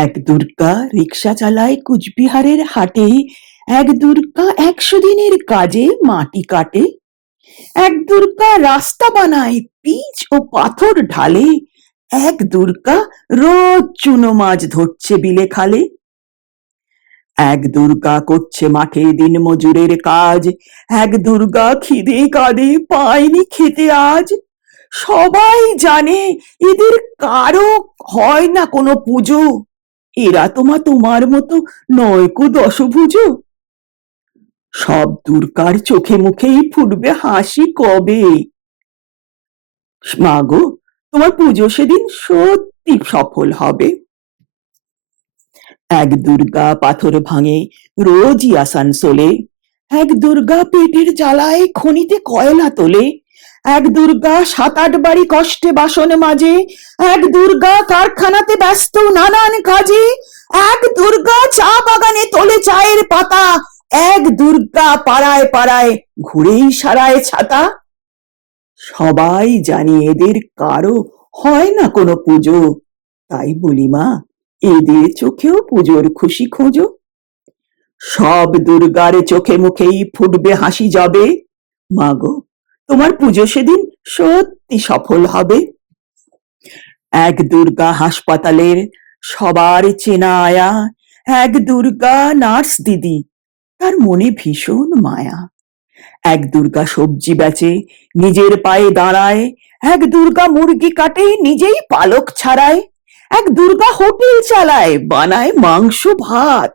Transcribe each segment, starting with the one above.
এক দুর্গা রিক্সা চালায় কুচবিহারের হাটে। এক দুর্গা 100 দিনের কাজে মাটি কাটে। এক দুর্গা রাস্তা বানায় পিচ ও পাথর ঢালে। এক দুর্গা রোজ চুনো মাছ ধরছে বিলে খালে। এক দুর্গা করছে মাঠে দিন মজুরের কাজ। এক দুর্গা খিদে কাঁদে পায়নি খেতে আজ। সবাই জানে এদের কারো হয় না কোনো পুজো। এরা তোমার মতো নয়কো দশভুজ। সব দুর্গার চোখে মুখেই ফুটবে হাসি কবে। মা গো, তোমার পুজো সেদিন সত্যি সফল হবে। এক দুর্গা পাথর ভাঙে রোজই আসানসোলে। এক দুর্গা পেটের জ্বালায় খনিতে কয়লা তোলে। এক দুর্গা 7-8 বাড়ি কষ্টে বাসন মাজে। এক দুর্গা কারখানাতে ব্যস্ত নানান কাজে। এক দুর্গা চা বাগানে তোলে চায়ের পাতা। এক দুর্গা পাড়ায় পাড়ায় ঘুরেই সারায় ছাতা। সবাই জানি এদের কারো হয় না কোনো পুজো। তাই বলি মা, এদের চোখেও পুজোর খুশি খোঁজো। সব দুর্গার চোখে মুখেই ফুটবে হাসি যাবে। মা গো, তোমার পুজো সেদিন সত্যি সফল হবে। এক দুর্গা হাসপাতালের সবার চেনা আয়া। এক দুর্গা নার্স দিদি, তার মনে ভীষণ মায়া। এক দুর্গা সবজি বেচে নিজের পায়ে দাঁড়ায়। এক দুর্গা মুরগি কাটে নিজেই পালক ছাড়ায়। এক দুর্গা হোটেল চালায় বানায় মাংস ভাত।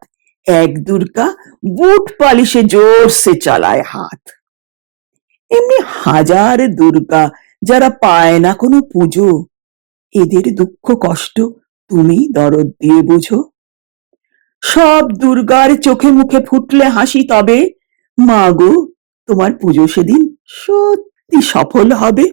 এক দুর্গা বুট পালিশে জোরসে চালায় হাত। এমনি হাজার দুর্গা যারা পায় না কোনো পুজো। এদের দুঃখ কষ্ট তুমি দরদ দিয়ে বুঝো। সব দুর্গার চোখে মুখে ফুটলে হাসি তবে। মা গো, তোমার পুজো সেদিন সত্যি সফল হবে।